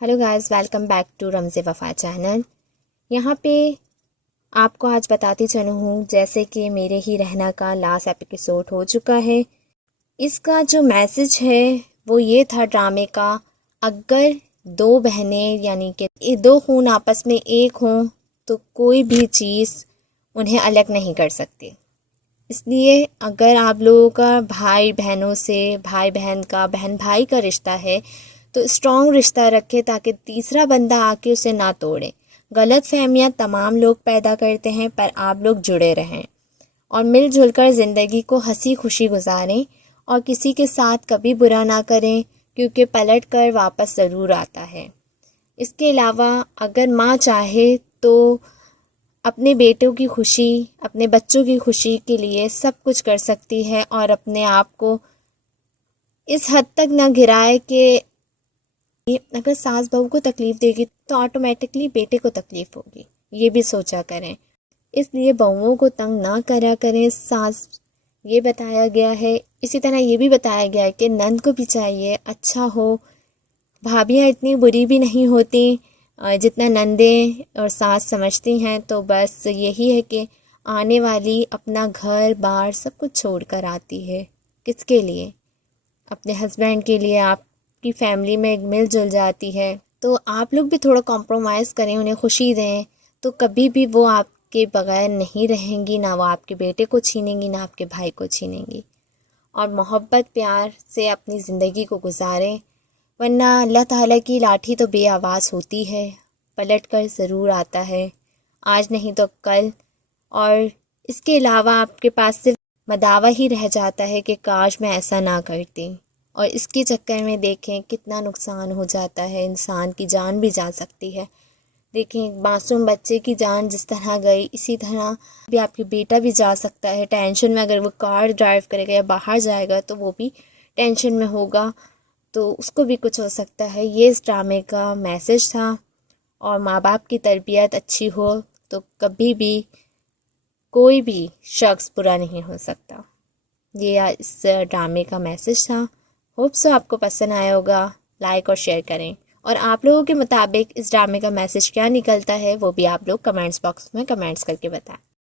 Hello guys, welcome back to Ramz Wafa channel. یہاں پہ آپ کو آج بتاتی چلوں ہوں جیسے کہ میرے ہی رہنا کا لاسٹ ایپیسوڈ ہو چکا ہے۔ اس کا جو میسج ہے وہ یہ تھا ڈرامے کا، اگر دو بہنیں یعنی کہ دو خون آپس میں ایک ہوں تو کوئی بھی چیز انہیں الگ نہیں کر سکتی۔ اس لیے اگر آپ لوگوں کا بھائی بہنوں سے، بھائی بہن کا، بہن بھائی کا رشتہ ہے تو اسٹرانگ رشتہ رکھے تاکہ تیسرا بندہ آ کے اسے نہ توڑے۔ غلط فہمیاں تمام لوگ پیدا کرتے ہیں، پر آپ لوگ جڑے رہیں اور مل جل کر زندگی کو ہنسی خوشی گزاریں اور کسی کے ساتھ کبھی برا نہ کریں، کیونکہ پلٹ کر واپس ضرور آتا ہے۔ اس کے علاوہ اگر ماں چاہے تو اپنے بیٹوں کی خوشی، اپنے بچوں کی خوشی کے لیے سب کچھ کر سکتی ہے، اور اپنے آپ کو اس حد تک نہ گرائے کہ اگر ساس بہو کو تکلیف دے گی تو آٹومیٹکلی بیٹے کو تکلیف ہوگی۔ یہ بھی سوچا کریں، اس لیے بہوؤں کو تنگ نہ کرا کریں۔ ساس یہ بتایا گیا ہے، اسی طرح یہ بھی بتایا گیا ہے کہ نند کو بھی چاہیے اچھا ہو۔ بھابیاں اتنی بری بھی نہیں ہوتی جتنا نندیں اور ساس سمجھتی ہیں، تو بس یہی ہے کہ آنے والی اپنا گھر بار سب کچھ چھوڑ کر آتی ہے۔ کس کے لیے؟ اپنے ہسبینڈ کے لیے۔ آپ کی فیملی میں مل جل جاتی ہے تو آپ لوگ بھی تھوڑا کمپرومائز کریں، انہیں خوشی دیں، تو کبھی بھی وہ آپ کے بغیر نہیں رہیں گی، نہ وہ آپ کے بیٹے کو چھینیں گی، نہ آپ کے بھائی کو چھینیں گی۔ اور محبت پیار سے اپنی زندگی کو گزاریں، ورنہ اللہ تعالیٰ کی لاٹھی تو بے آواز ہوتی ہے، پلٹ کر ضرور آتا ہے، آج نہیں تو کل۔ اور اس کے علاوہ آپ کے پاس صرف مداوع ہی رہ جاتا ہے کہ کاش میں ایسا نہ کرتی، اور اس کے چکر میں دیکھیں کتنا نقصان ہو جاتا ہے، انسان کی جان بھی جا سکتی ہے۔ دیکھیں ایک معصوم بچے کی جان جس طرح گئی، اسی طرح بھی آپ کے بیٹا بھی جا سکتا ہے ٹینشن میں۔ اگر وہ کار ڈرائیو کرے گا یا باہر جائے گا تو وہ بھی ٹینشن میں ہوگا، تو اس کو بھی کچھ ہو سکتا ہے۔ یہ اس ڈرامے کا میسج تھا، اور ماں باپ کی تربیت اچھی ہو تو کبھی بھی کوئی بھی شخص برا نہیں ہو سکتا۔ یہ اس ڈرامے کا میسج تھا۔ ہوپ سو آپ کو پسند آیا ہوگا، لائک اور شیئر کریں، اور آپ لوگوں کے مطابق اس ڈرامے کا میسج کیا نکلتا ہے وہ بھی آپ لوگ کمنٹس باکس میں کمنٹس کر کے بتائیں۔